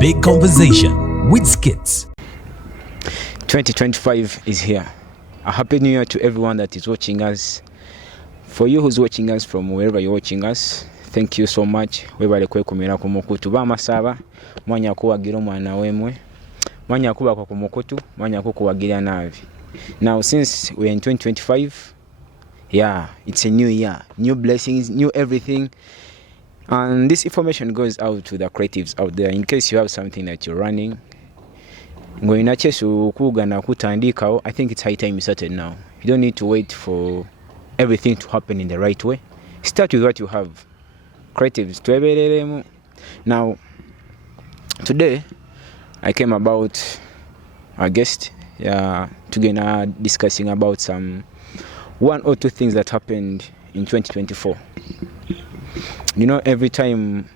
Big Conversation with Skits. 2025 is here. A happy new year to everyone that is watching us. For you who's watching us from wherever you're watching us, thank you so much. Webale kwekumira ku mukutu bamasaba mwanya kuwagira omwana wemwe mwanya kuba ku mukutu mwanya kuwagira nabi. Now since we're in 2025, yeah, it's a new year, new blessings, new everything. And this information goes out to the creatives out there in case you have something that you're running. I think it's high time you started now. You don't need to wait for everything to happen in the right way. Start with what you have. Creatives. Now, today, I came about a guest together discussing about some one or two things that happened in 2024. You know, every time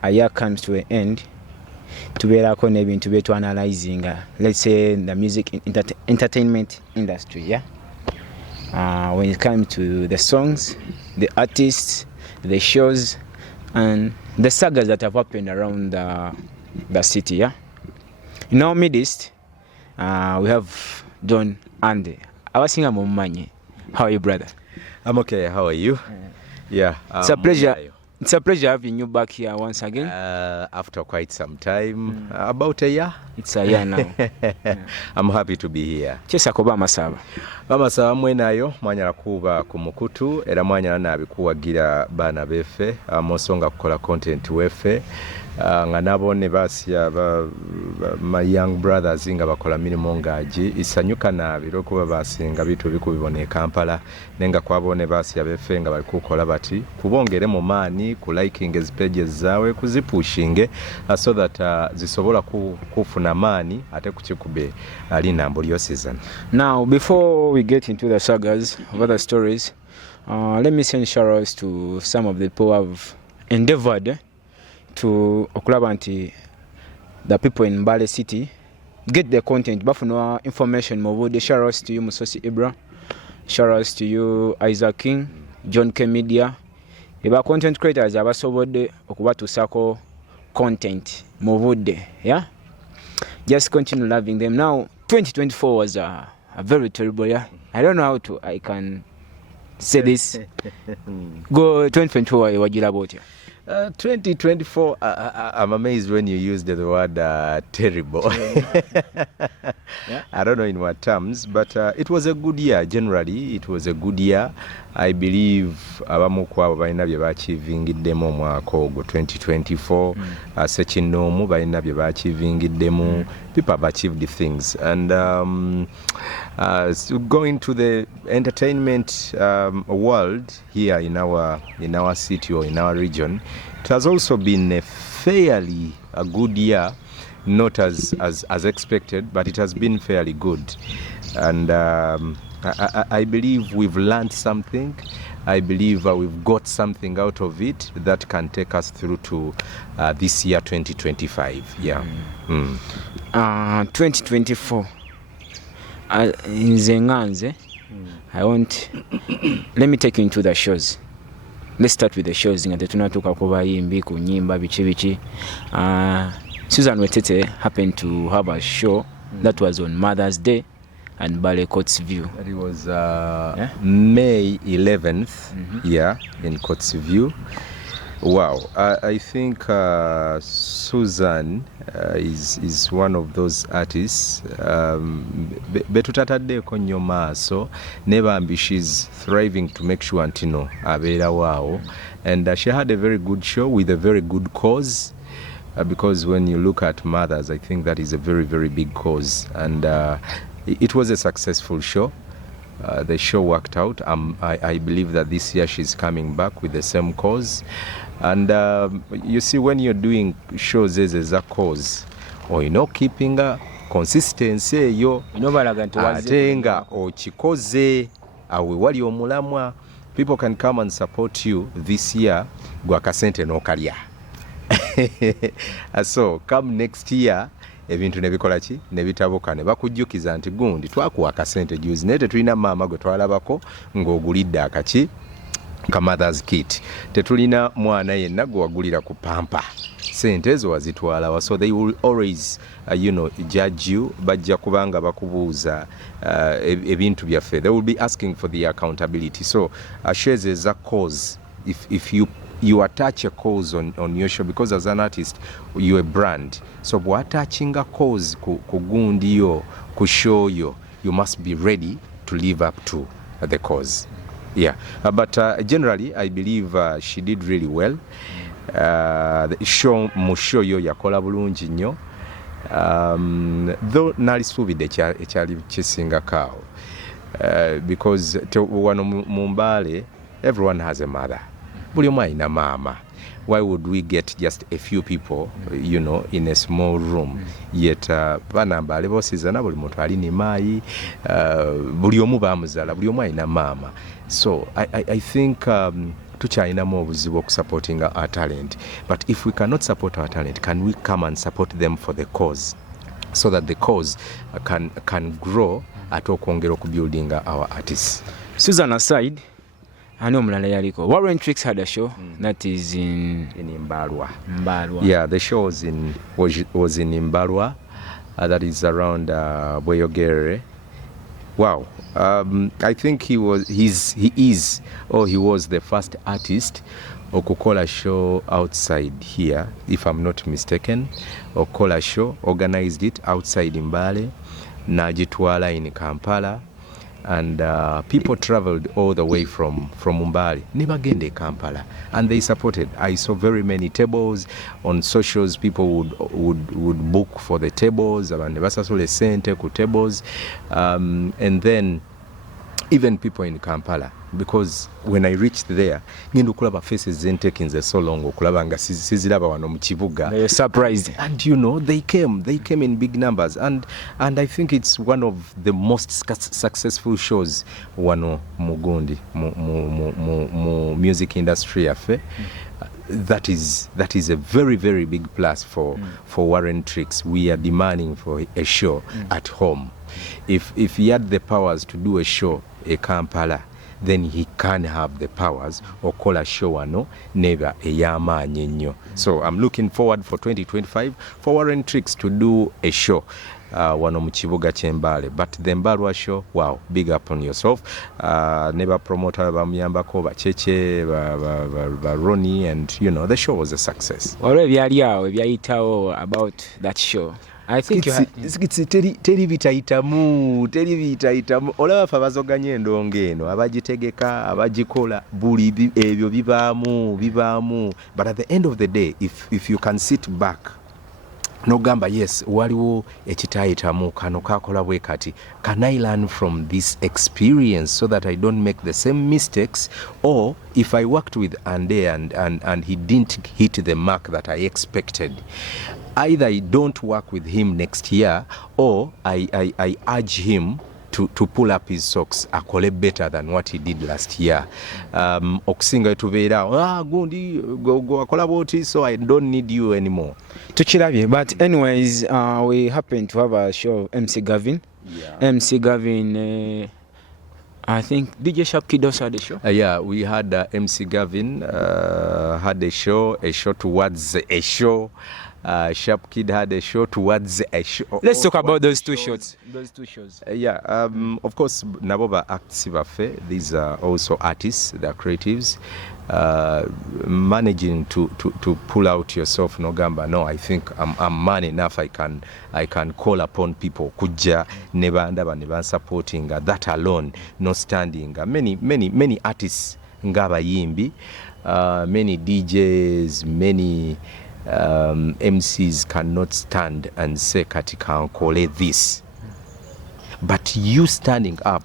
a year comes to an end, to be analyzing, let's say, the music entertainment industry, yeah. When it comes to the songs, the artists, the shows, and the sagas that have happened around the city, yeah. In our midst, we have John Andy. I was saying I'm Mumanye. How are you, brother? I'm okay. How are you? Yeah. It's a pleasure. It's a pleasure having you back here once again. After quite some time, about a year. It's a year now. I'm happy to be here. Chesa koba masaba. Bamasaba mwenayo mwanya kuba ku mukutu era mwanya nabikuwagira bana befe amosonga kukola content wefe nga nabone basya my young brothers nga bakola mirimo ngaji isanyuka nabiro kuba basinga bitu bikubibone Kampala nenga kwabone basya befe nga bali kukola bati kubongere mu mani ku liking as pages zawe kuzipushinge so that zisobola kufuna mani ate kukikube ali nambo lyo season. Now before we get into the sagas of other stories, let me send shout-outs to some of the people who have endeavored to Okulabanti, the people in Mbale City, get the content. Bafuno information more. The shout-outs to you, Musosi Ibra. Shout-outs to you, Isaac King, John K Media. Eba content creators abasobode okubatu sako content movude, yeah. Just continue loving them. Now 2024 was a very terrible year. I don't know how I can say this. Go 2024, what you about here? 2024, I'm amazed when you used the word terrible. Yeah? I don't know in what terms, but it was a good year. Generally, it was a good year. I believe abamu kwabo balina bye baachivingiddemu omwaka ogwo 2024. Sekinomu balina bye baachivingiddemu. People have achieved things. And so going to the entertainment world here in our city or in our region, it has also been a fairly good year, not as expected, but it has been fairly good. And I believe we've learned something. I believe we've got something out of it that can take us through to this year 2025. Yeah. 2024. In Zenganze, let me take you into the shows. Let's start with the shows. Tunatoka kuba yimbi kunyimba bichi. Susan Wetete happened to have a show that was on Mother's Day and Mbale Coatesview. It was May 11th, yeah, in Coatesview. Wow, I think Susan is one of those artists. Betutatadde konyo maaso nebambi she's thriving to make sure Antino abera wao, and she had a very good show with a very good cause. Because when you look at mothers, I think that is a very, very big cause, and it was a successful show. The show worked out. I believe that this year she's coming back with the same cause. And you see, when you're doing shows as a cause, or keeping a consistency, atenga ochikoze awe wali omulamwa, people can come and support you this year. Gwakasente no kalya. So come next year, ebintu nebikola ki nebitabuka ne bakujjukiza nti gundi twakuwa akasente juzi naye tetulina maama gwe twalabako ng'ogulidde akaki ka mother's kit, tetulina mwana yenna gwe wagulira ku pampa sente ezo wazitwalawa, so they will always judge you bajja kubanga bakubuuza ebintu byaffe. They will be asking for the accountability. So shares is a cause. If you attach a cause on your show, because as an artist you're a brand, so attaching a cause ku gundi yo, ku show yo, you must be ready to live up to the cause. Yeah, but generally I believe she did really well. The show musho yo yakola bulungi nnyo, though nalisuubidde ekyali kisinga kaawo, because wano mu Mbale everyone has a mother. Buli omu alina maama. Why would we get just a few people, in a small room? Yet bana Mbale bosizana buli muntu alina maayi, buli omu bamuzala, buli omu alina maama. So I think tukyalinamu obuzibu okusupporting our talent, but if we cannot support our talent, can we come and support them for the cause, so that the cause can grow ate okwongera okubuilding our artists. Susan aside, ani omulala yaliko? Warren Tricks had a show that is in Mbalwa. Yeah, the show was in Mbalwa, that is around Bweyogere. Wow. I think he was the first artist okukola show outside here, if I'm not mistaken. Okukola show, organized it outside Mbale, najitwala in Kampala, and people traveled all the way from Mbale nibagende Kampala, and they supported. I saw very many tables on socials. People would book for the tables, abantu basasule sente ku tables, and then even people in Kampala, because when I reached there, ngenda okulaba faces zentekinze so long okulaba nga siziraba wano mu kibuga. They were surprised, and they came in big numbers, and I think it's one of the most successful shows wano mugundi mu music industry affe. That is a very, very big plus for Warren Tricks. We are demanding for a show at home. If he had the powers to do a show in Kampala, then he can have the powers okola show wano neba ey'amaanyi nnyo. So I'm looking forward for 2025 for Warren Tricks to do a show wano mu kibuga ky'Embale. But the Mbalwa show, wow, big up on yourself. Neba promoter bamuyambako bacheche ba Ronnie, and the show was a success. Olwe byali awo byayitawo about that show. I think teri bitayitamu olaba fa bazoganye endongo eno abagitegeka abagikola buli ebyo bibaamu, but at the end of the day, if you can sit back nogamba yes waliwo ekitayitamu kano kakola bwe kati, can I learn from this experience so that I don't make the same mistakes? Or if I worked with Ande and he didn't hit the mark that I expected, either I don't work with him next year, or I urge him to pull up his socks, akole better than what he did last year. Okusinga tubeera gundi go akola boti, so I don't need you anymore. Tukirabye, but anyways, we happen to have a show of MC Gavin. Yeah. MC Gavin, I think DJ Sharp Kid also had a show. Yeah, we had MC Gavin had a show towards a show. Sharp Kid had a show towards a show. Let's talk about those two shows. Of course, Naboba acts baffe. These are also artists, they are creatives. Managing to pull out yourself, nogamba, no, I think I'm man enough. I can call upon people. Kuja neba ndaba neba supporting that alone, no standing. Many artists ngaba yimbi, many DJs, many MCs cannot stand and say katika nkole this. But you standing up,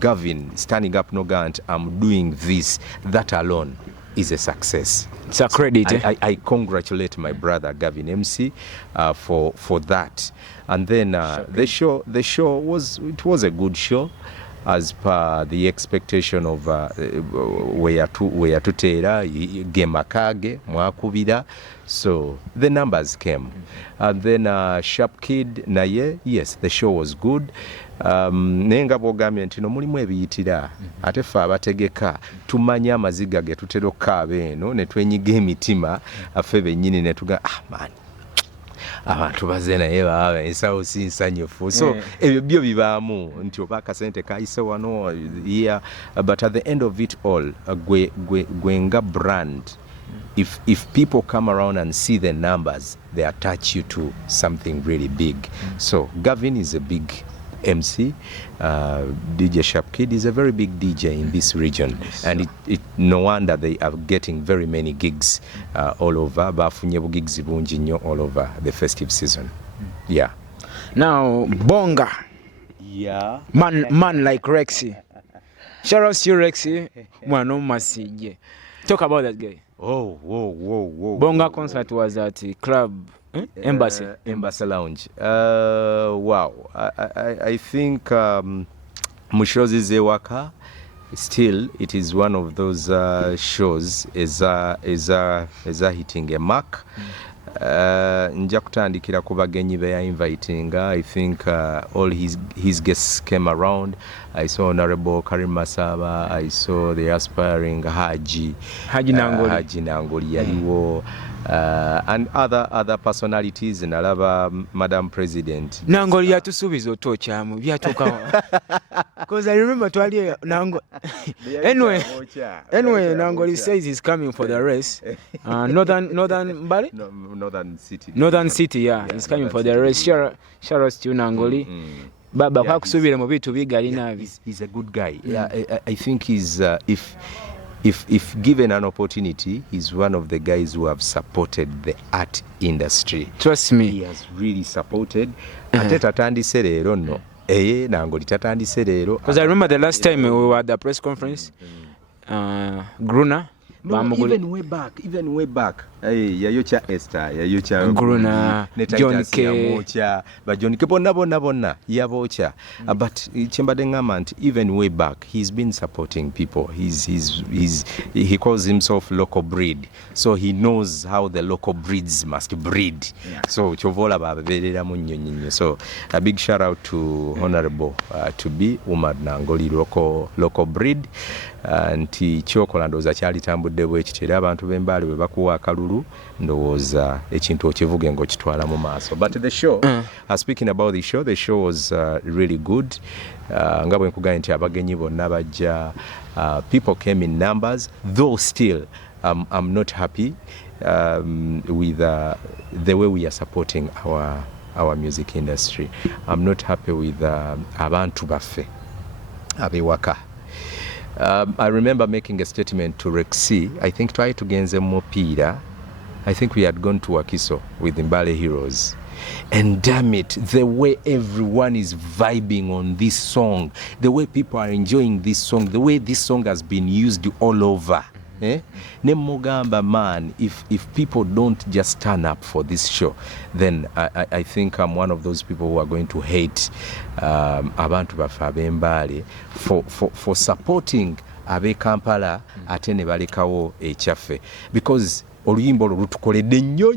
Gavin standing up, Nogant, I'm doing this, that alone is a success. It's a credit. I congratulate my brother Gavin MC for that. And then the show was a good show. as per the expectation of we yatuteera ge makage mwakubira, so the numbers came. And then Sharp Kid naye, yes, the show was good. Naye nga bw'ogambye nti no mulimu ebiyitira, ate ffe abategeka tumanya amaziga ge tutera okukaaba eno ne twenyiga emitima affe bennyini ne tuga maani abantu baze naye baba ensawo si nsanyufu, so ebyo byo bibaamu nti oba akasente kayise wano here, but at the end of it all gwe nga brand, if people come around and see the numbers, they attach you to something really big. So Gavin is a big MC. DJ Sharp Kid is a very big DJ in this region, and it no wonder they are getting very many gigs all over. Bafunye gigs bungi nnyo all over the festive season. Yeah. Now Bonga. Yeah. Man like Rexy. Shout out to you, Rexy. Mwano Masije. Talk about that guy. Whoa. Bonga concert was at the club. Embassy Lounge. Wow. I think Mushozi Zewaka, still it is one of those shows is hitting a mark. Nja kutandikira ku bagenyi be inviting. I think all his guests came around. I saw Honorable Karim Masaba, I saw the aspiring Haji Nangoli yaliwo. And other personalities, and alaba Madam President Nangoli yatusubiza otokyamu byatukawo because I remember twali Nangoli anyway Nangoli says he's coming for the race. Northern Bali? No, Northern City, yeah, he's coming for the race. Shout out to you, Nangoli. Baba kwakusubira mu bitu bigali nabi. He's a good guy. Yeah, I think he's if given an opportunity, he's one of the guys who have supported the art industry. Trust me. He has really supported. Ate tatandise leero no. Nangoli tatandise leero. Because I remember the last time we were at the press conference, Gruna. No, even way back. Yayocha Esther, yayocha Gruna, John K. But John K. Bonna, yabocha. But Chembadengament, even way back, he's been supporting people. He calls himself local breed, so he knows how the local breeds must breed. Yeah. So chovola baberera munyonyo. So a big shout out to Honorable to be Umar Nangoli local breed. Nti kyokola ndowooza kyalitambudde bwekitera abantu b'embaali bwe bakuwa akalulu ndowooza ekintu okivuge ng'okitwala mu maaso. But the show, speaking about the show was really good. Nga bwe nkugambye nti abagenyi bonna bajja, people came in numbers, though still I'm not happy with the way we are supporting our music industry. I'm not happy with abantu baffe abewaka. I remember making a statement to Rexy. I think try to gain them more Peter. I think we had gone to Wakiso with Mbale Heroes. And damn it, the way everyone is vibing on this song, the way people are enjoying this song, the way this song has been used all over. Nemugamba, man, if people don't just turn up for this show, then I think I'm one of those people who are going to hate abantu bafe ab'Embale for supporting ab'e Kampala ate ne balekawo ekyaffe, because oluyimba olwo lutukoledde nnyo.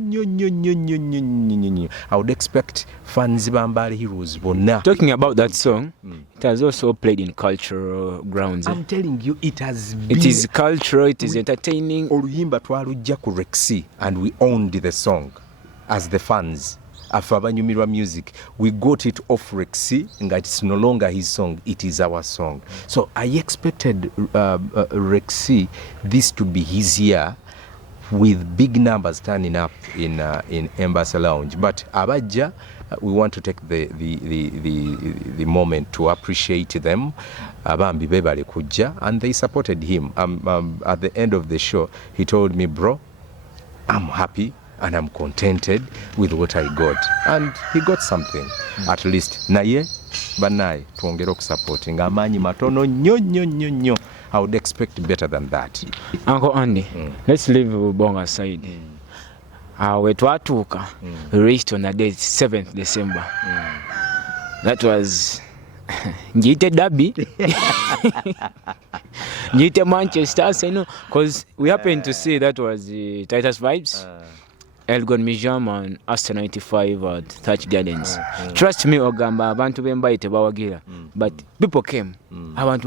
I would expect fans ba Mbale Heroes bonna. Talking about that song, it has also played in cultural grounds. I'm telling you, it is cultural, it is entertaining. Oluyimba twalujja ku Rexy and we owned the song as the fans. Afe abanyumirwa music, we got it off Rexy, and it's no longer his song, it is our song. So I expected Rexy, this to be his year, with big numbers turning up in Embassy Lounge. But Abaja, we want to take the moment to appreciate them. Abambi bebale kujja, and they supported him. At the end of the show, he told me, bro, I'm happy and I'm contented with what I got. And he got something, at least. Naye, banai, tuongera okusupporting. Amanyi matono nyo. I would expect better than that. Uncle Andy, let's leave Bonga aside. We twatuka reached on the date 7th December. That was Njite Derby. Njite Manchester Arsenal, because we happened to see that was Titus Vibes, Elgon Mijam and Aston 95 at Thatch Gardens. Trust me, Ogamba, abantu bembaite bawagira. But people came. Abantu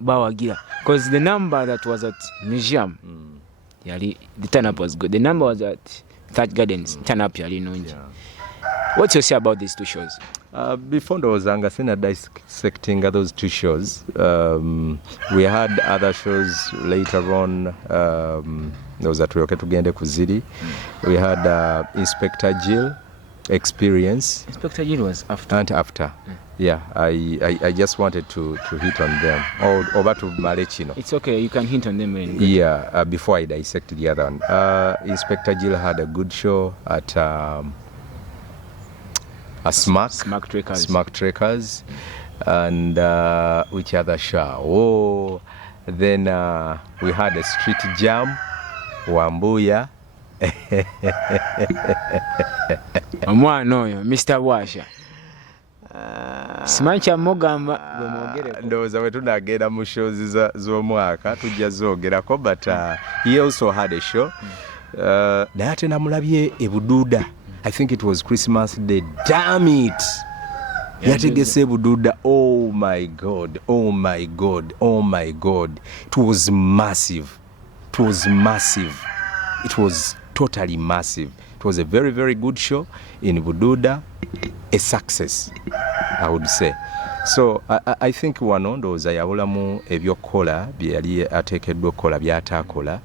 bawagira. Because the number that was at Mijam, the turn up was good. The number was at Thatch Gardens, turn up yali nungi. What's your say about these two shows? Before ndowozanga sina dissecting those two shows. We had other shows later on. Those that we tugende kuziri. We had Inspector Jill Experience. Inspector Jill was after. And after. Yeah, I just wanted to hit on them. Or over to Malechino. It's okay, you can hint on them. Yeah, before I dissect the other one. Inspector Jill had a good show at Smack Trekkers. And which other show? Then we had a Street Jam, Wambuya. Omwana oyo Mr. Washa. Simancha mugamba bwemwogereko. Ndowooza bwe tunagenda mu shows z'omwaka tujja zoogerako, but he also had a show. Naye ate namulabye e Bududa. I think it was Christmas Day. Damn it! Yategese Bududa. Oh my God. It was massive. It was totally massive. It was a very, very good show in Bududa. A success, I would say. So I think wano ndowooza yabulamu ebyokukola bye yali ateekeddwa okukola by'ataakola.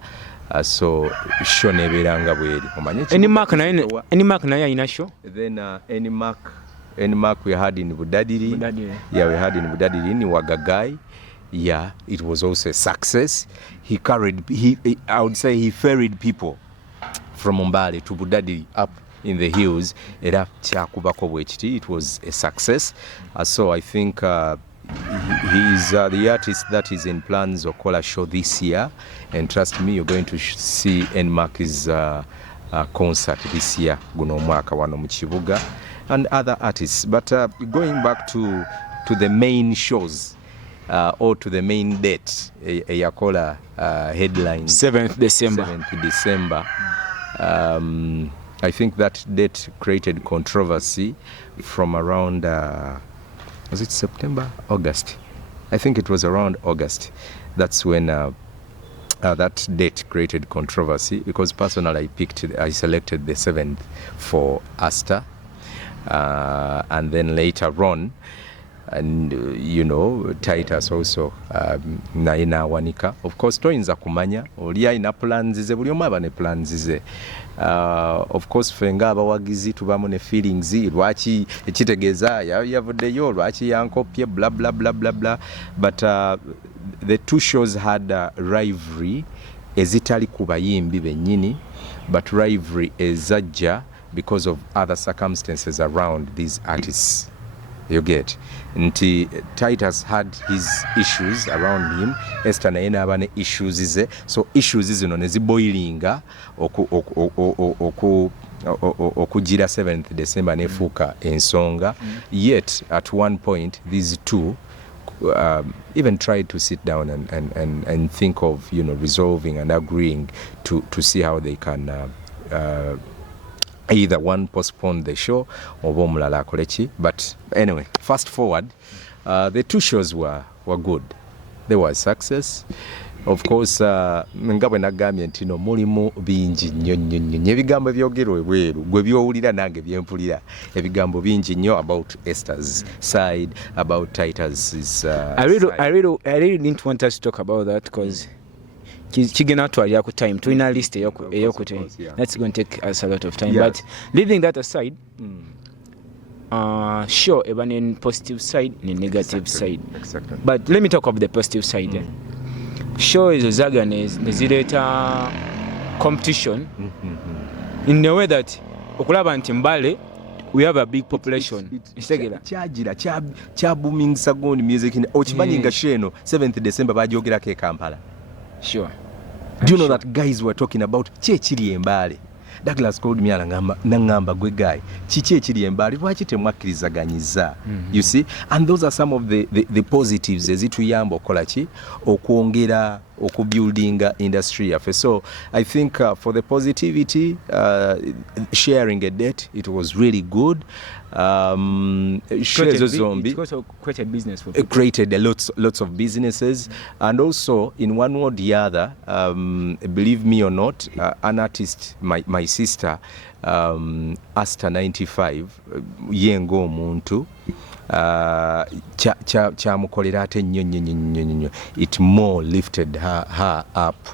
So show nebeeranga bweri. Any mark naye alina show? Then any mark we had in Budadiri. Yeah, we had in Budadiri in Wagagai. Yeah, it was also a success. I would say he ferried people from Mbale to Budadiri up in the hills. Era kyakubako bwekiti. It was a success. So I think he is the artist that is in plans of a show this year, and trust me, you're going to see Nmark's concert this year guno mwaka wano mu Kibuga, and other artists. But going back to the main shows, or to the main date, eyakola headline 7th December. I think that date created controversy from around was it September? August. I think it was around August. That's when that date created controversy, because personally I selected the 7th for Asta. And then later on, and Titus also naina wanika. Of course toyinza kumanya oli alina plans ze, buli omu aba ne plans ze. Of course fenga abawagizi tubamu ne feelings lwaki ekitegeeza yavuddeyo lwaki yankopye bla bla bla bla bla. But the two shows had rivalry ezitali ku bayimbi bennyini, but rivalry ezajja because of other circumstances around these artists. You get. Nti Titus had his issues around him. Esther naye n'aba ne issues ze. So issues zino ne ziboilinga okugira 7th December nefuuka ensonga. Yet at one point these two even tried to sit down and think of resolving and agreeing to see how they can either one postpone the show or omulala akoleki. But anyway, fast forward, the two shows were good. They were a success. Of course, nga bwe nagambye nti no mulimu bingi nnyo ebigambo ebyogerwa ebweru gwe byowulira nange byempulira ebigambo bingi nnyo about Esther's side, about Titus's side. I really didn't want us to talk about that because kigena twalira ku time tulina list eyokute. That's going to take us a lot of time. But leaving that aside, sure, even in positive side and negative side. Exactly. But let me talk of the positive side. Sure is zaga nezileta competition in the way that okulaba nti Mbale we have a big population. Kyagira kya booming sound music okimanyi nga sheno 7th December bajogerako e Kampala. Sure. Do you know that guys were talking about kyekiri Mbale? Douglas called me nangamba gwe guy kiki ekiri embali lwaki temwakkirizaganyiza you see, and those are some of the positives ezituyamba okola ki okwongera okubuildinga industry yaffe. So I think for the positivity, sharing a date, it was really good. Zombie created business for people. Created lots of businesses, and also in one way or the other, believe me or not, an artist, my sister, Asta 95, yengo omuntu kyamukolera ate nnyo it more lifted her up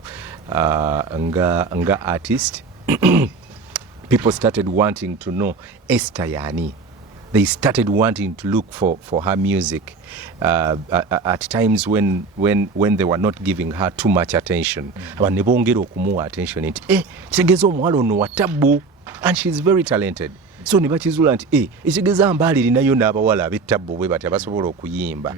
nga artist. People started wanting to know Esther yani. They started wanting to look for her music at times when they were not giving her too much attention. Ne bongera okumuwa attention nti kitegeeza omuwala ono wa tabbu, and she's very talented. So ne bakizula nti ekitegeeza Mbale linayo n'abawala ab'ettabbu bwe bati abasobola okuyimba.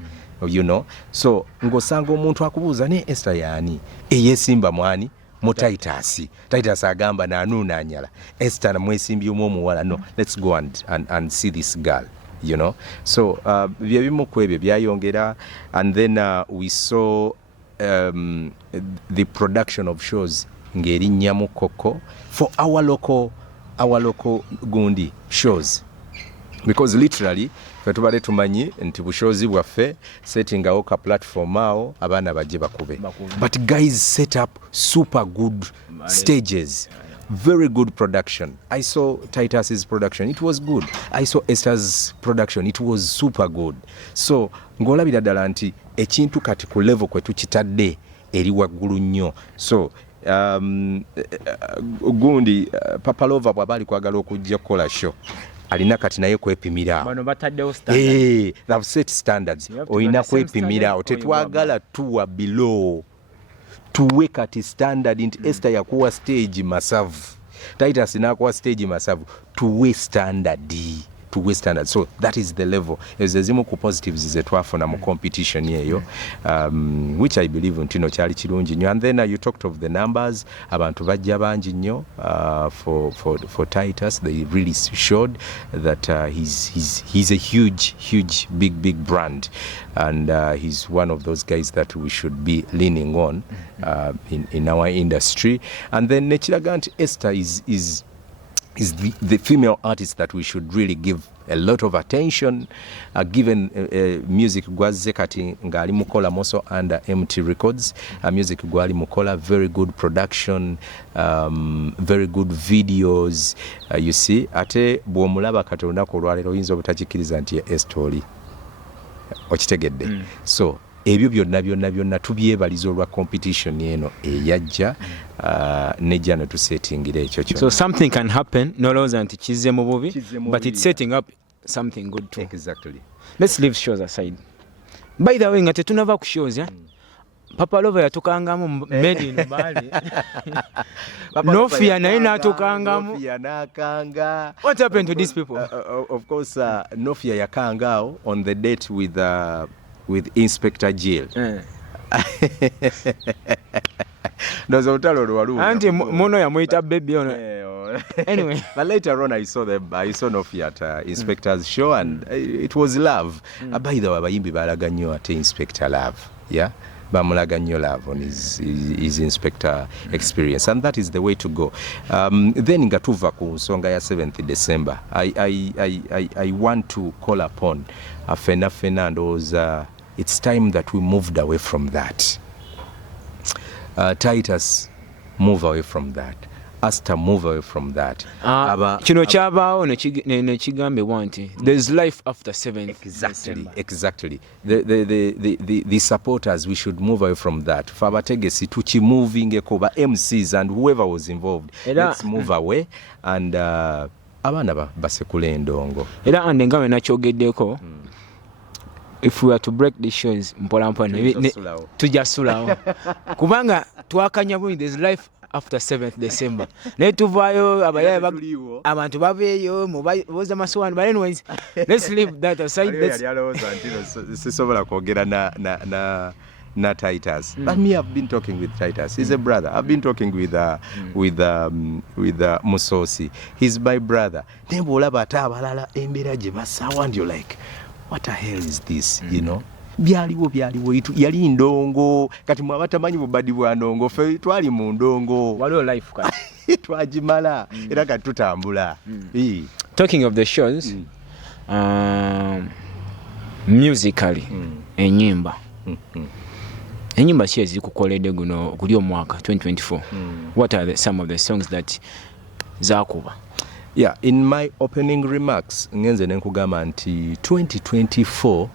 You know, so ng'osanga omuntu akubuuza ne Esther yani eyesimba mwani mu Titus agamba nanuuna anyala Esther namwesimbyemu omuwala. No, let's go and see this girl, you know. So bye bimu ku ebyo byayongera, and then we saw the production of shows ng'erinnya Mukoko for our local gundi shows, because literally tubadde tumanyi nti bushozi bwaffe settingawo ka platform awo abaana bajje bakube, but guys set up super good stages, very good production. I saw Titus's production, it was good. I saw Esther's production, it was super good. So ng'olabira ddala nti ekintu kati ku level kwe tukitadde eri waggulu nnyo. So gundi Papa Lova bw'aba ali kwagala okujja kukola show alina kati naye kwepimira. Bano bataddewo standards. They've set standards. Oyina kwepimira. Tetwagala tuwa below. Tuwe kati standard nti Esther yakuwa stage masavu. Titus nakuwa stage masavu. Tuwe standard. So that is the level. Ezimu ku positives zetwafuna mu competition yeyo, which I believe ntino kyali kirungi nnyo. And then you talked of the numbers. Abantu bajja bangi nnyo for Titus. They really showed that he's a huge big brand, and he's one of those guys that we should be leaning on in our industry. And then nekiraga nti Esther is the female artist that we should really give a lot of attention, given music gwazze kati ngali mukola moso under MT Records, music gwali mukola, very good production, very good videos, you see. Ate bw'omulaba kati olunaku olwaleero oyinza obutakikiriza nti estori okitegedde. So ebyo byonna tubyebaliza olwa competition eno eyajja nejja ne tusetingira ekyo kyo. So something can happen nolowooza nti kizze mu bubi, but it's setting up something good too. Exactly. Let's leave shows aside. By the way, nga tetunava ku shows Papa Lova yatukangamu made in Mbale. Nofia naye natukangamu. Nofia nakanga. What happened to these people? Of course, Nofia yakangao on the date with Inspector Jill. Nozo utalo lwalu. Anti mono ya muita baby ono. Anyway, but later on I saw Nofia at Inspector's show, and it was love. By the way, bayimbi balaga nnyo ate Inspector Love. Yeah. Bamulaga nnyo love on his Inspector experience, and that is the way to go. Then ngatuva ku nsonga ya 7th December. I want to call upon Fena and those. It's time that we moved away from that. Titus, move away from that. Asta, move away from that. Kino kyabaawo nekigambibwa nti there's life after 7th December. Exactly. The supporters, we should move away from that. Fabategesi tukimuvingeko ba MCs and whoever was involved. Let's move away and abaana basekule endongo. Era ande nga we nakyogeddeko. If we were to break the shows mpola tujasulawo kubanga twakanya bwe there's life after 7th December ne tuvaayo abantu babeeyo mubaza maswani, but anyways let's leave that aside. Sisobola kwogera not Titus. But me, I've been talking with Titus. He's a brother. I've been talking with Musosi. He's my brother. And you're like, what the hell is this? You know? byaliwo yali ndongo kati mwabatamanyi bubadi bwa ndongo fe twali mu ndongo waliwo life kati twagimala era kati tutambula. Talking of the shows, musically enyimba enyimba ki ezikukoledde guno guli omwaka 2024. What are some of the songs that zakuba? Yeah, in my opening remarks ngenze nenkugamba nti 2024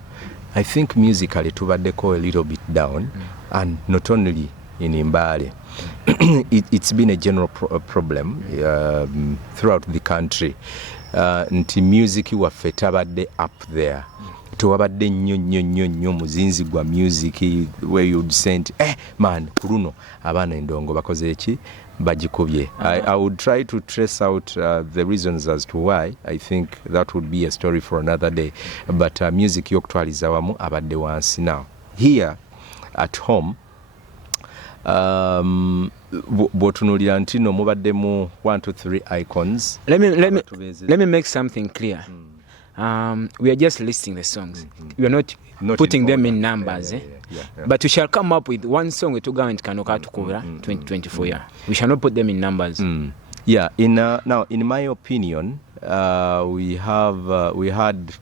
I think musically tubaddeko a little bit down, and not only in Mbale. It's been a general problem throughout the country. Nti music waffe tabadde up there. Tuwabadde nnyo muzinzi gwa music where you'd send man kuruno abana endongo bakoze eki bagikubye. I would try to trace out the reasons as to why. I think that would be a story for another day. But music yokutwaliza wamu abadde wansi now. Here at home, bwotunulira ntino mubaddemu 1 2 3 icons. Let me make something clear. We are just listing the songs. We are not putting them in numbers. Yeah. But we shall come up with one song we tuga nti kano katukubira 2024 year. We shall not put them in numbers. Yeah, now in my opinion, we had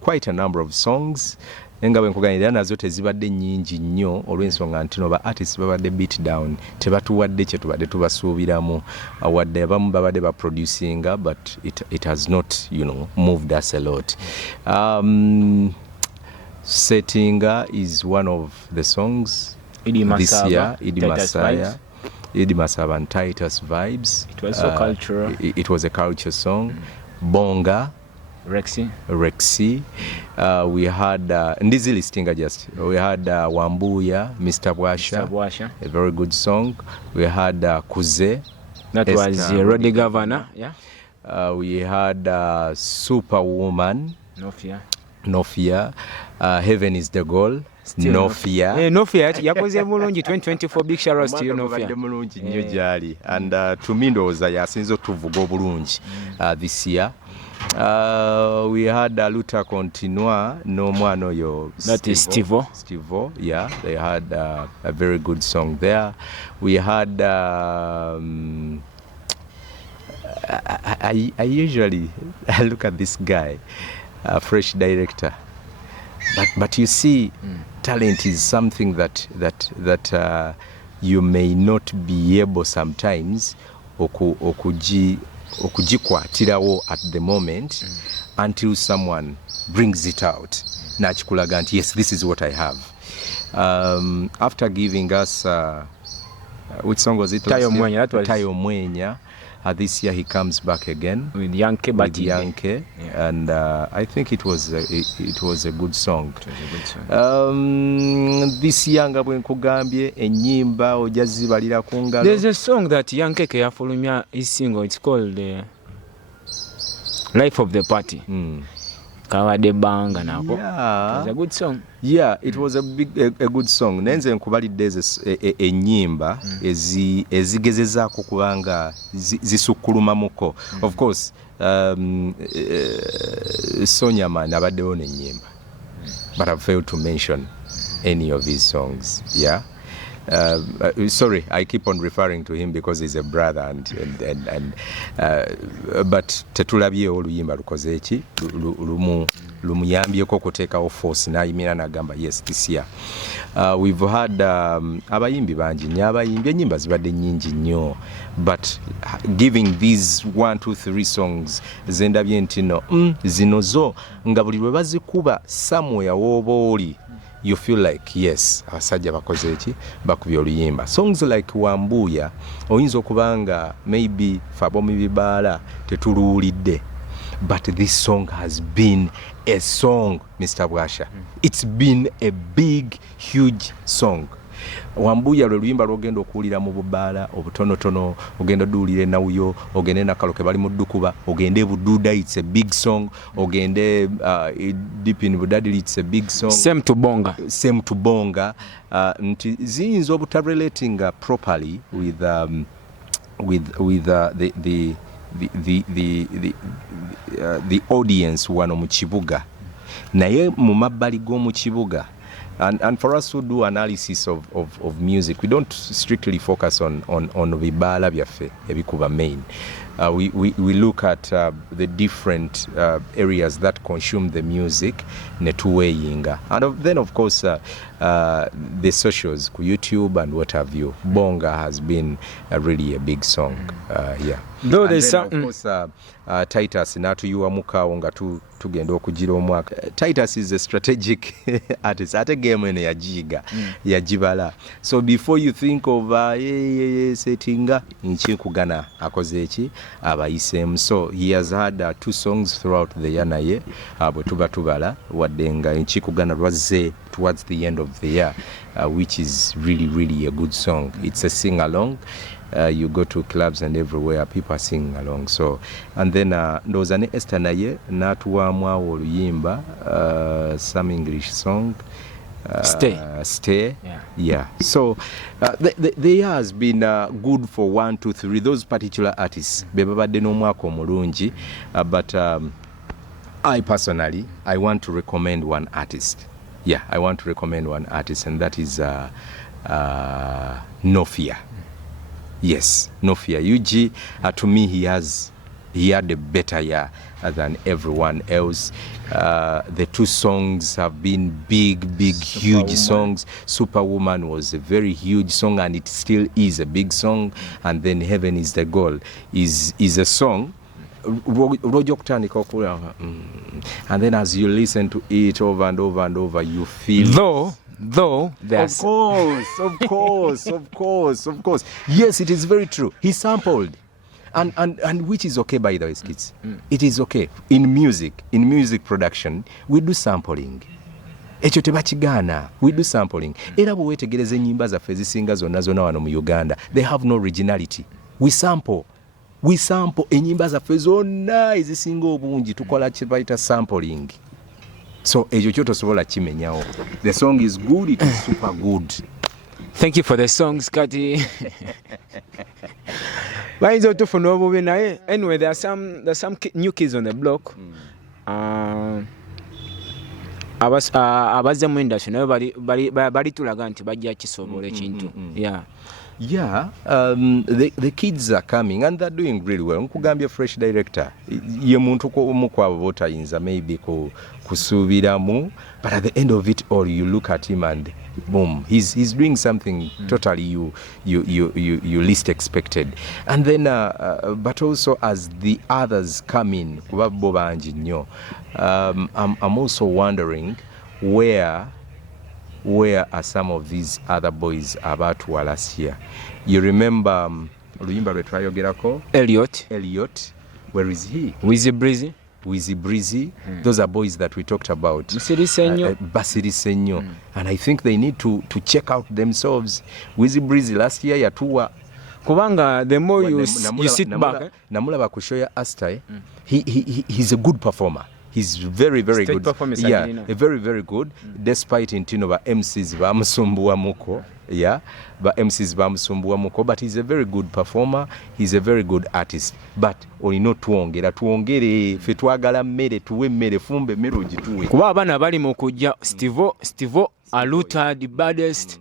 quite a number of songs. Enga bwenkuganira nazo tezibadde nnyingi nnyo olw'ensonga nti no ba artists babadde beat down tebatuwadde kye tubadde tubasuubiramu wadde abamu babadde baproducinga, but it has not, you know, moved us a lot. Setinga is one of the songs this year. Idi Masaba and Titus Vibes. It was so cultural. It was a culture song. Bonga. Rexy. We had Ndizi listinga just. We had Wambuya, Mr. Bwasha, a very good song. We had Kuze. That Esther, was Rodney Governor. Yeah. We had Superwoman. No Fear. Heaven is the Goal. Still no Fear. No Fear. Yakoze mulungi 2024. Big shout out to you, No Fear. Mulungi nnyo gyali. And to me ndowooza yasinze otuvuga obulungi this year. We had Luta Continua, no mwana oyo. That is Stivo. Yeah, they had a very good song there. We had I usually look at this guy, a fresh director, but you see, talent is something that you may not be able sometimes okujikwatirawo at the moment until someone brings it out. Nachikulaga nti yes, this is what I have. After giving us which song was it? Tayo Mwenya. This year he comes back again with Yanke, yeah. And I think it was a good song. This year nga bwenkugambye ennyimba ojazibalira ku ngalo. There's a song that Yanke yafulumya is single. It's called Life of the Party. Kawade banga nako. Yeah. It was a good song. Yeah, it was a good song. Nenze nkubalidde ennyimba ezigezezaako kubanga zisukulumamuko. Of course, Sonia Man abaddewo n'ennyimba. But I've failed to mention any of his songs. Yeah. Sorry, I keep on referring to him because he's a brother and but tetulabye oluyimba lukoze eki lumuyambyeko okuteekawo force n'ayimira n'agamba yes this year. We've had abayimbi bangi nnyo abayimbi ennyimba zibadde nnyingi nnyo, but giving these 1 2 3 songs zendabye ntino zino zo nga buli lwe bazikuba somewhere wooba oli you feel like yes abasajja bakoze eki bakubye oluyimba. Songs like Wambuya oyinza okubanga maybe fabomi bibaala tetuluwulidde, but this song has been a song, Mr. Bwasha. It's been a big huge song. Wambuya lwe luyimba lwogenda okuwulira mu bubaala obutonotono, ogenda oduwulira Nawuyo, ogende Nakaloke bali mu Ddukuba, ogende Bududa, it's a big song, ogende Deep in Budadili, it's a big song. Same to Bonga. Nti ziyinza obutarelating properly with the audience wano mu kibuga, naye mu mabbali g'omu kibuga. And for us who do analysis of music, we don't strictly focus on bibaala byaffe ebikuba main. We look at the different areas that consume the music netuweyinga, and then of course the socials ku YouTube and what have you. Bonga has been really a big song. Yeah, Though and there's then, some of course Titus natuyuwamukawo nga tugenda okugira omwaka. Titus is a strategic artist. Ate game eno yagibala. So before you think of setinga nkyekugana akoze eki abayisemu. So he has had 2 songs throughout the year naye bwe tuba tubala wadde nga nkyekugana lwazze towards the end of the year, which is really a good song. It's a sing along. You go to clubs and everywhere people are singing along. So and then ndowooza ne Esther naye n'atuwaamu awo oluyimba some English song, Stay. Yeah. So the year has been good for 1, 2, 3 those particular artists be babadde n'omwaka omulungi, but I personally want to recommend one artist. Yeah, I want to recommend one artist, and that is No Fear. Yes, No Fear. UG, to me, he had a better year than everyone else. The 2 songs have been big, huge songs. Superwoman was a very huge song, and it still is a big song. And then Heaven is the Goal is a song. And then as you listen to it over and over and over, you feel though there's of course yes, it is very true. He sampled and which is okay, by the way, kids. It is okay in music production. We do sampling. Ekyo tebakigaana. We do sampling. Era bwe wetegereza ennyimba zaffe ezisinga zonna wano mu Uganda, they have no originality. We sample ennyimba zaffe zonna ezisinga obungi tukola kye bayita sampling. So ekyo kyo tosobola kimenyawo. The song is good, it is super good. Thank you for the songs, Kati. Bayinza otufuna obubi naye. Anyway, there's some new kids on the block. Abazze mu industry naye bali tulaga nti bajja kisobola ekintu. Yeah, the kids are coming and they're doing really well. Nkugambye fresh director ye muntu omu kwabo botayinza maybe kusuubiramu, but at the end of it all you look at him and boom, he's doing something totally you least expected. And then but also as the others come in, kuba bo bangi nnyo, I'm also wondering where are some of these other boys abaatuwa last year. You remember oluyimba lwe twayogerako Elliot, where is he? Wizzy Breezy. Those are boys that we talked about. Basiri Senyo. And I think they need to check out themselves. Wizzy Breezy last year yatuwa kubanga the more you sit back namulaba ku show ya Asta, he's a good performer. He's very good. Yeah, a very good. Despite intino ba MCs bamusumbuwamuko. Yeah, ba MCs bamusumbuwamuko, but he's a very good performer. He's a very good artist. But olino tuongere fe twagala mmere tuwe mmere fumbe mmere ogituwe. Kuba abana bali mu kujja Stivo Aluta, the baddest,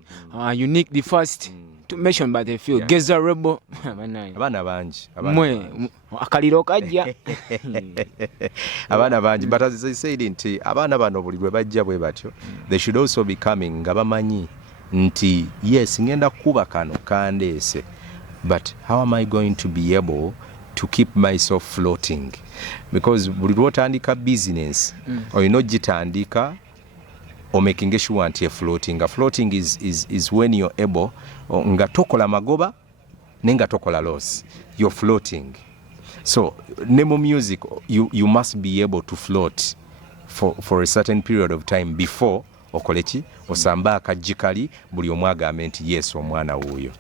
Unique, the first. To mention by the few, Geza Rebel, abana banji, akaliro kajja, abana banji. But as I said, nti abana bano buli lwe bajja bwe batyo, they should also be coming nga bamanyi nti yes ngenda kuba kano kandeese, but how am I going to be able to keep myself floating? Because buli lwotandika business olina ogitandika or making sure nti floating. Floating is when you're able nga tokola magoba nenga tokola loss, you're floating. So nemo music, you must be able to float for a certain period of time before okole ki osamba akajji kali buli omu agambe nti yes omwana wuuyo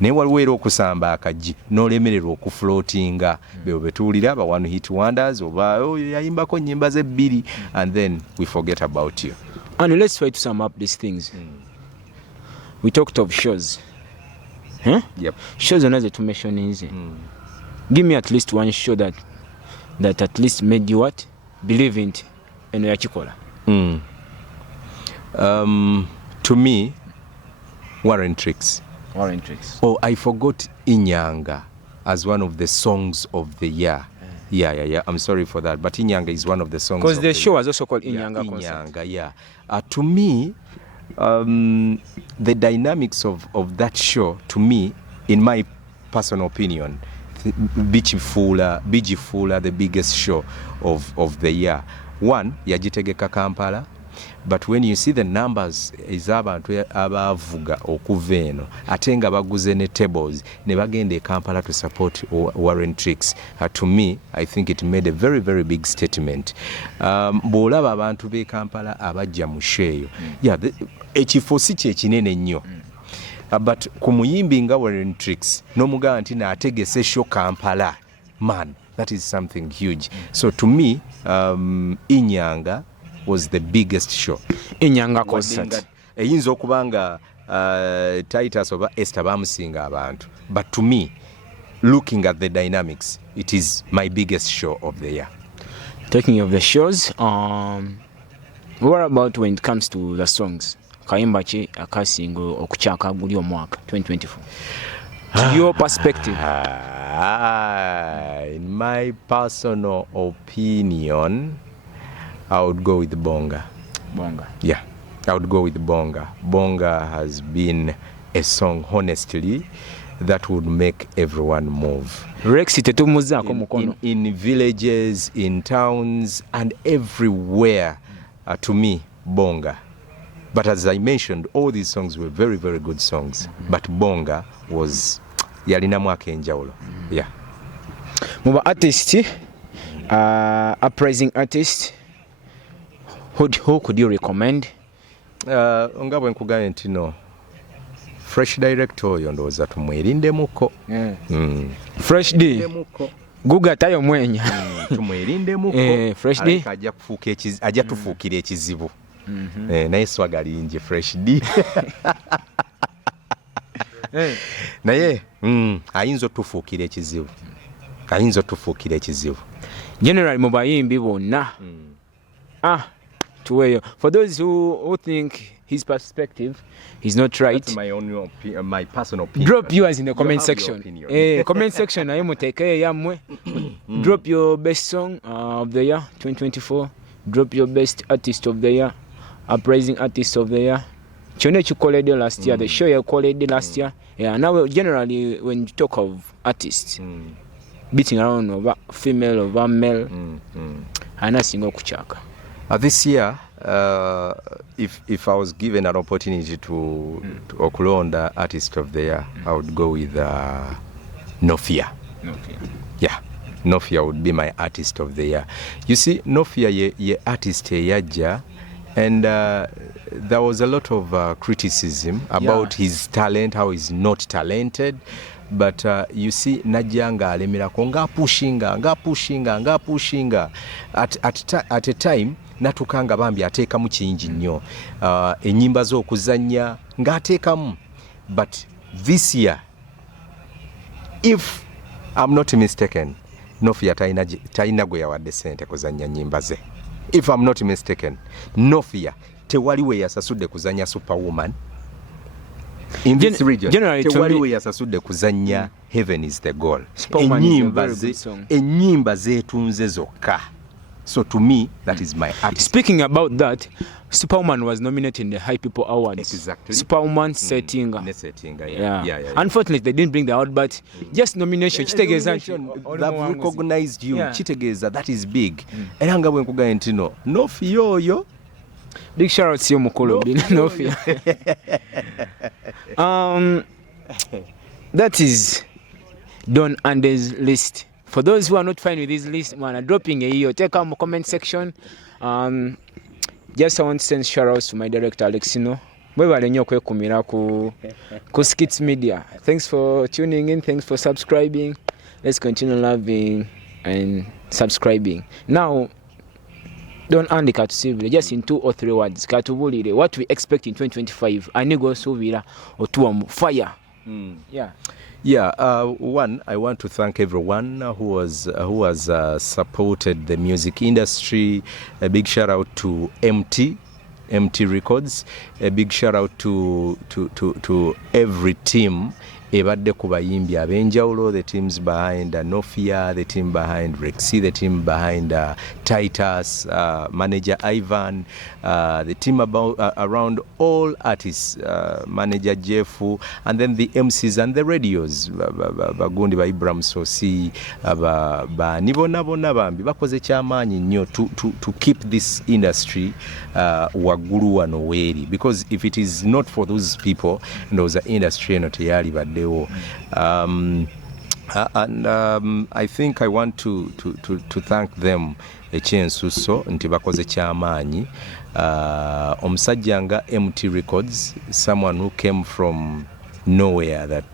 naye waliwo era okusamba akajji n'olemererwa okufloatinga bebo betuwulira ba one hit wonders oba oyo yayimbako nnyimba ze bbiri and then we forget about you. And let's try to sum up these things. We talked of shows. Yep. Shows another to mention is give me at least one show that at least made you what? Believe in it and yachikola. To me, Warren Tricks. Warren Tricks. Oh, I forgot Inyanga as one of the songs of the year. Yeah. I'm sorry for that, but Inyanga is one of the songs. Because the show was also called Inyanga Concert. Inyanga, yeah. To me, the dynamics of that show, to me, in my personal opinion, Bijifula, the biggest show of the year. One, yagitegeka Kampala. But when you see the numbers ez'abantu abavuga okuva eno ate nga baguze ne tables ne bagenda e Kampala to support Warren Tricks, to me I think it made a very very big statement. Bw'olaba abantu b'e Kampala abajja mu sheeyo ekifo si kye kinene nnyo, but ku muyimbi nga Warren Tricks n'omugamba nti naategese show Kampala, man, that is something huge. So to me, Inyanga was the biggest show. Inyanga Concert. Eyinza okuba nga Titus oba Esther bamusinga abantu, but to me, looking at the dynamics, it is my biggest show of the year. Talking of the shows, what about when it comes to the songs? Kayimba ki akasinga okukyaka guli omwaka 2024? To your perspective. In my personal opinion, I would go with Bonga. Bonga. Yeah, I would go with Bonga. Bonga has been a song, honestly, that would make everyone move. Rex tetumuzaako mukono. In villages, in towns, and everywhere. To me, Bonga. But as I mentioned, all these songs were very, very good songs. But Bonga was yalinamu akenjawulo. Yeah. Muba artist, uprising artist, who could you recommend? Nga bwe nkugambye nti no, Fresh Direct oyo ndowooza tumwerindemuko. Fresh D. Guga tayo mwenya. Tumwerindemuko. Fresh D. Ajja tufuukira ekizibu. Naye swaga lingi Fresh D. Naye ayinza otufuukira ekizibu. Generally mu bayimbi bonna. For those who think his perspective is not right, that's my personal opinion. Drop yours in the comment section. Comment section naye muteekeye yammwe. Drop your best song of the year 2024. Drop your best artist of the year, uprising artist of the year. Kyonna ekikoledde last year, the show yakoledde last year. Yeah, now generally when you talk of artists, beating around over female or male, anasinga okukyaka. This year, if I was given an opportunity to okulonda artist of the year, I would go with Nofia. Yeah, Nofia would be my artist of the year. You see, Nofia ye artist eyajja, and there was a lot of criticism about his talent, how he's not talented. But you see, najanga alemerako nga pushinga at a time natukanga bambi ateekamu kingi nnyo, ennyimba z'okuzannya ng'ateekamu. But this year, if I'm not mistaken, Nofia talina gwe yawadde ssente kuzannya nnyimba ze. If I'm not mistaken, Nofia tewali we yasasudde kuzannya Superwoman. In this region, tewali we yasasudde kuzannya Heaven is the Goal. Ennyimba zeetunze zokka. So to me, that is my artist. Speaking about that, Superwoman was nominated in the High People Awards. Exactly. Superwoman Settinga. Yeah. Unfortunately, they didn't bring the award, but just nomination. They've recognized you. Chitegeza, that is big. Era nga bwe nkugambye nti no, Nofia oyo. Big shout out to you, Mukolo. Nofia. That is Don Andes list. For those who are not fine with this list, man, dropping a year, take out my comment section. just I want to send shout outs to my director Alexino. Mwebale nnyo okwekumira ku Skits Media. Thanks for tuning in, thanks for subscribing. Let's continue loving and subscribing. Now, don't Andy katusibire just in 2 or 3 words katubulire what we expect in 2025 anigo subira otuwa fire. One, I want to thank everyone who has supported the music industry. A big shout out to MT Records. A big shout out to every team. Ebadde ku bayimbi ab'enjawulo, the teams behind Nofia, the team behind Rexy, the team behind Titus, manager Ivan, the team around all artists, manager Jeffu, and then the MCs and the radios, bagundi ba Ibrahim Sosi, ba nibona bambi bakoze kyamaanyi nnyo to keep this industry waggulu wano weeri, because if it is not for those people, ndowooza industry eno teyali badde. I think I want to thank them ekyensuso nti bakoze kyamaanyi. Omusajja nga MT Records, someone who came from nowhere that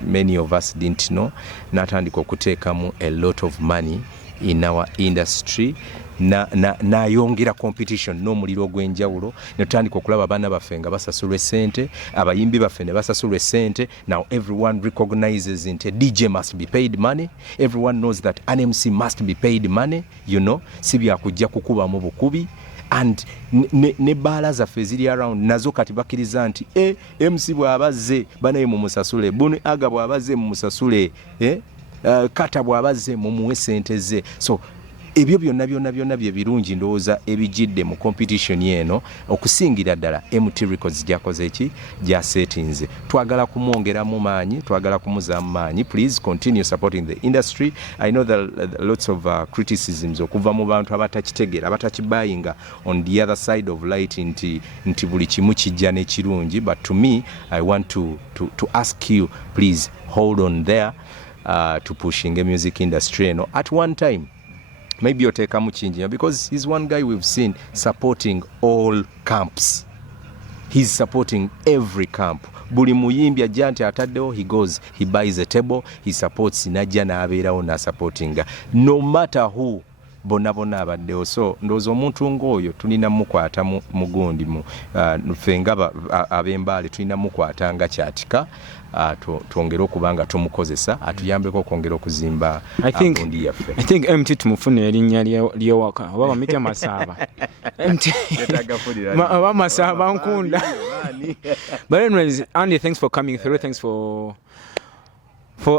many of us didn't know, natandika okuteekamu a lot of money in our industry. Nayongera competition n'omuliro ogw'enjawulo, netutandika okulaba abaana baffe nga basasulwa sente, abayimbi baffe ne basasulwa sente. Now everyone recognizes nti DJ must be paid money, everyone knows that an MC must be paid money, you know, si byakujja kukuba mu bukubi. And ne baala zaffe ziri around nazo kati bakkiriza nti MC bw'abazze banaye mu musasule, Buni Aga bw'abazze mu musasule, Kata bw'abazze mu muwe sente ze. So ebyo byonna bye birungi ndowooza ebijjidde mu competition eno, okusingira ddala MT Records gyakoze ki, gyasetinze. Twagala kumwongeramu maanyi, twagala kumuzaamu maanyi. Please continue supporting the industry. I know that lots of criticisms okuva mu bantu abatakitegeera, abatakibayinga on the other side of light nti buli kimu kijja n'ekirungi, but to me I want to ask you, please hold on there to pushing a music industry eno at one time. Maybe you'll take Amuchinji, because he's one guy we've seen supporting all camps. He's supporting every camp. Buli muyimbi ajanti ataddewo, he goes, he buys a table, he supports najja n'abeerawo na supporting. No matter who, bonna abaddewo. So ndowooza omuntu ng'oyo tulina mukwata mugundi ffe nga ab'embaale tulina mukwata nga kyatika, twongere okuba nga tumukozesa atuyambeko okwongera okuzimba agundi yaffe. I think MT tumufune erinnya ly'ewaka oba bamite Masaaba. MT oba Masaaba Nkunda. But anyways, Andy, thanks for coming through. Thanks for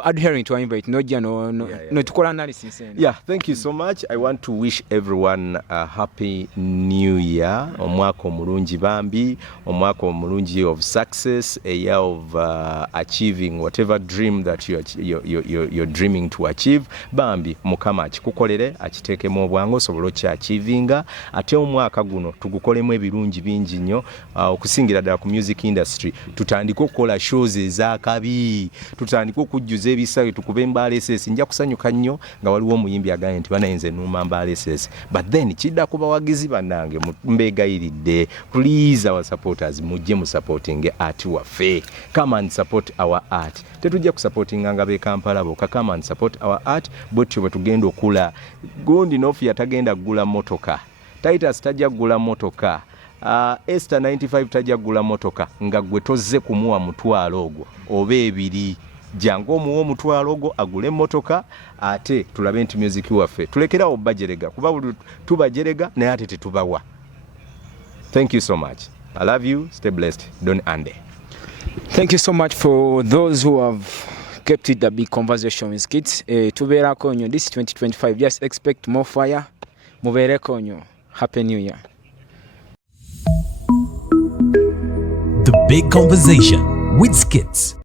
adhering to our invite. No tukola analysis. Yeah, thank you so much. I want to wish everyone a happy new year. Omwaka omulungi bambi, omwaka omulungi of success, a year of achieving whatever dream that you're dreaming to achieve. Bambi Mukama akikukolere, akiteekemu obwangu osobola okyachivinga. Ate omwaka guno tugukolemu ebirungi bingi nnyo, okusingira ddala ku music industry. Tutandika okukola shows ez'akabi, tutandika okujjuza ebisawe tukube Mbale SS. Nja kusanyuka nnyo nga waliwo omuyimbi agambye nti banayenze nnuma Mbale SS. But then kidda ku bawagizi bannange mbeegayiridde, please our supporters mujje mu supporting art waffe. Come and support our art. Tetujja ku supportinga nga be Kampala bokka. Come and support our art. Bwetyo bwe tugenda okula. Gundi Nofia tagenda kugula motoka, Titus tajja kugula motoka, Esther 95 tajja kugula motoka nga gwe tozze kumuwa mutwalo ogwo oba ebiri. Jangu omuwa omutwalo ogwo agule motoka, ate tulabe nti music waffe tulekerawo bajerega, kuba buli tubajerega naye ate tetubawa. Thank you so much. I love you. Stay blessed. Don Ande. Thank you so much for those who have kept it a big conversation with kids. Tubeerako nnyo this 2025. Just expect more fire. Mubeereko nnyo. Happy New Year. The Big Conversation with Skits.